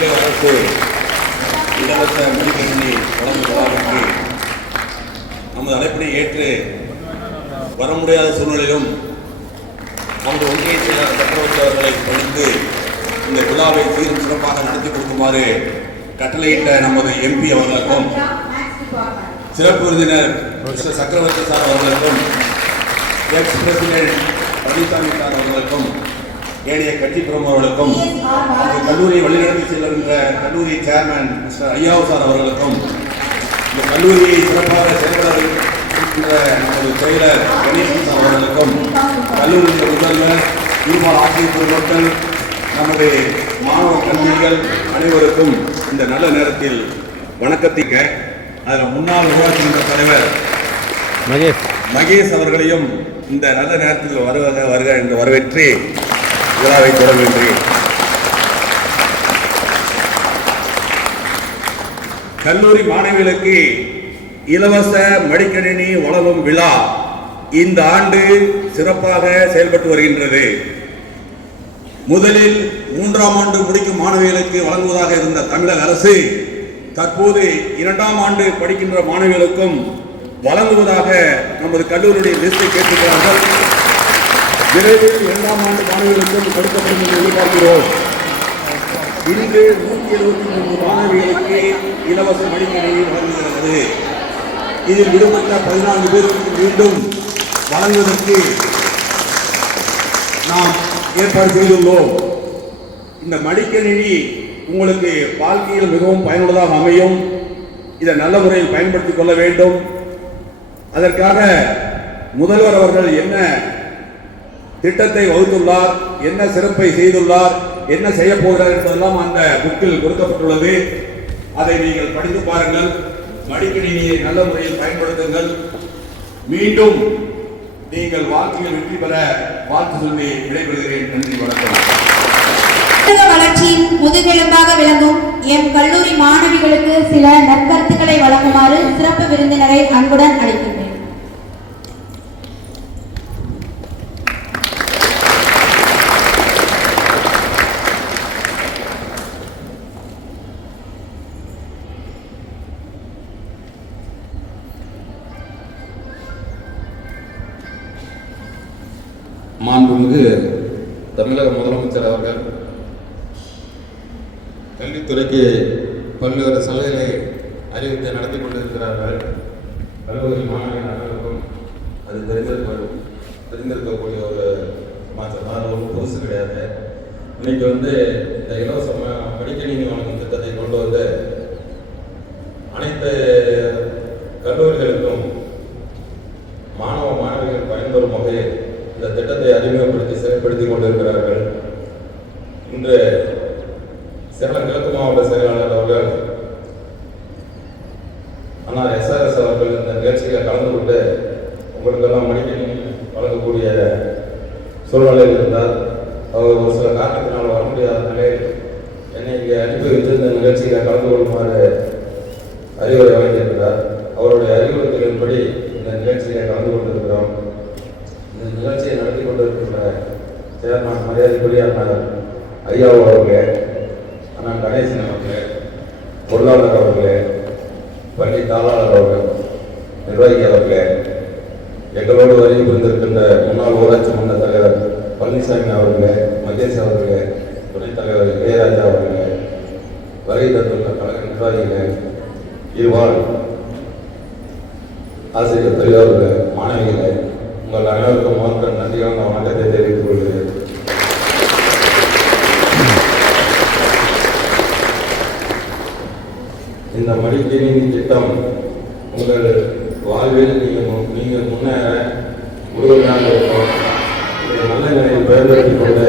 மாணவிகளுக்கு இலவச மடிக்கணினி வழங்கும் நமது அழைப்பினை ஏற்று வர முடியாத சூழ்நிலையிலும் நமது ஒன்றிய செயலாளர் சக்கரவர்த்தி அவர்களை பணிந்து இந்த விழாவை சீரும் சிறப்பாக நடத்தி கொடுக்குமாறு கட்டளையிட்ட நமது எம்பி அவர்களுக்கும் சிறப்பு விருந்தினர் மிஸ்டர் சக்கரவர்த்தி சார் அவர்களுக்கும் எக்ஸ் பிரசிடென்ட் பழனிசாமி சார் அவர்களுக்கும் ஏனைய கட்சி பிரமுகர்களுக்கும் இந்த கல்லூரியை வழிநடத்தி செல்கின்ற கல்லூரி சேர்மன் மிஸ்டர் ஐயாவு சார் அவர்களுக்கும் இந்த கல்லூரியை சிறப்பாக செயல்பட இருக்கின்ற நமது செயலர் கணேசன் சார் அவர்களுக்கும் கல்லூரியின் முதல்வர் இருமால் ஆசிரியர் பெருமக்கள் நமது மாணவ கல்விகள் அனைவருக்கும் இந்த நல்ல நேரத்தில் வணக்கத்திக்க அதில் முன்னாள் ஊராட்சி மன்ற தலைவர் மகேஷ். மகேஷ் அவர்களையும் இந்த நல்ல நேரத்தில் வருவத வருக என்று வரவேற்று விழாவை தொடங்குகின்றேன் கல்லூரி மாணவிகளுக்கு இலவச மடிக்கணினி வழங்கும் விழா இந்த ஆண்டு சிறப்பாக செயல்பட்டு வருகின்றது. முதலில் மூன்றாம் ஆண்டு முடிக்கும் மாணவிகளுக்கு வழங்குவதாக இருந்த தமிழக அரசு தற்போது இரண்டாம் ஆண்டு படிக்கின்ற மாணவிகளுக்கும் வழங்குவதாக நமது கல்லூரியுடைய லிஸ்டை கேட்டுக்கிறார்கள் விரைவில் இரண்டாம் ஆண்டு மாணவிகளுக்கும் கொடுக்கப்படும் என்று எதிர்பார்க்கிறோம். இன்று நூற்றி எழுபத்தி மூன்று மாணவிகளுக்கு இலவச மடிக்கணினி வழங்குகிறது. இதில் விடுபட்ட பதினான்கு பேருக்கு மீண்டும் வழங்குவதற்கு நாம் ஏற்பாடு செய்துள்ளோம். இந்த மடிக்கணினி உங்களுக்கு வாழ்க்கையில் மிகவும் பயனுள்ளதாக அமையும். இதை நல்ல முறையில் பயன்படுத்திக் கொள்ள வேண்டும். அதற்காக முதல்வர் அவர்கள் என்ன திட்டத்தை வகுத்துள்ளார் என்ன சிறப்பை செய்துள்ளார் என்ன செய்ய போகிறார் என்பதெல்லாம் அந்த புக்கில் கொடுக்கப்பட்டுள்ளது. அதை நீங்கள் படித்து பாருங்கள். மடிக்கணினியை நல்ல முறையில் பயன்படுத்துங்கள். மீண்டும் நீங்கள் வாழ்க்கையில் வெற்றி பெற வாழ்த்து சொல்லி விடைபெறுகிறேன். நன்றி வணக்கம். வளர்ச்சியின் முதுகெலும்பாக விளங்கும் எம் கல்லூரி மாணவிகளுக்கு சில நற்கருத்துக்களை வழங்குமாறு சிறப்பு விருந்தினரை அன்புடன் அழைக்கின்றேன். மாண்புமிகு தமிழக முதலமைச்சர் அவர்கள் கல்வித்துறைக்கு பல்வேறு சலுகைகளை அறிவித்து நடத்தி கொண்டிருக்கிறார்கள். கல்லூரி மாணவிகள் அனைவருக்கும் அது தெரிந்திருக்க தெரிந்திருக்கக்கூடிய ஒரு மாற்றம். அது ஒரு புதுசு கிடையாது. இன்னைக்கு வந்து இந்த இலவச ம- மடிக்கணினி வழங்கும் திட்டத்தை கொண்டு வந்து அனைத்து கல்லூரிகளுக்கும் மாணவ மாணவிகள் பயன்பெறும் வகையில் இந்த திட்டத்தை அறிமுகப்படுத்தி செயல்படுத்திக் கொண்டிருக்கிறார்கள் இன்று சேலம் கிழக்கு மாவட்ட செயலாளர் அவர்கள். ஆனால் எஸ்ஆர்எஸ் அவர்கள் இந்த நிகழ்ச்சியில் கலந்து கொண்டு உங்களுக்கெல்லாம் மனிதன் வழங்கக்கூடிய சூழ்நிலையில் இருந்தார் அவர் ஒரு சில காரணத்தினால் வர முடியாத நிலையில் என்னை இங்கே அனுப்பி வைத்து இந்த நிகழ்ச்சியில் கலந்து கொள்ளுமாறு அறிவுரை வழங்கியிருக்கிறார். அவருடைய அறிவுறுத்தலின்படி இந்த நிகழ்ச்சியை கலந்து கொண்டிருக்கிறோம். இந்த நிகழ்ச்சியை நடத்தி கொண்டிருக்கின்ற சேர்மன் மரியாதைக்குரிய அண்ணன் அவர்களே நான் கணேசன் அவர்களே பொருளாளர் அவர்களே பள்ளி தாளாளர் அவர்கள் நிர்வாகி அவர்களே எங்களோடு வருகை புரிந்திருக்கின்ற முன்னாள் ஊராட்சி மன்ற தலைவர் பழனிசாமி அவர்களே மகேஷ் அவர்களே துணைத் தலைவர் இளையராஜா அவர்களே வருகை தந்துள்ள கழக நிர்வாகிகளே இருவாள் ஆசிரியர் பெரியவர்களே இந்த மடிக்கணினி திட்டம் உங்கள் வாழ்வில் நீங்கள் நீங்கள் முன்னேற உறுதுணையாக இருக்கும். நல்ல நிலையில் பயன்படுத்திக் கொண்டு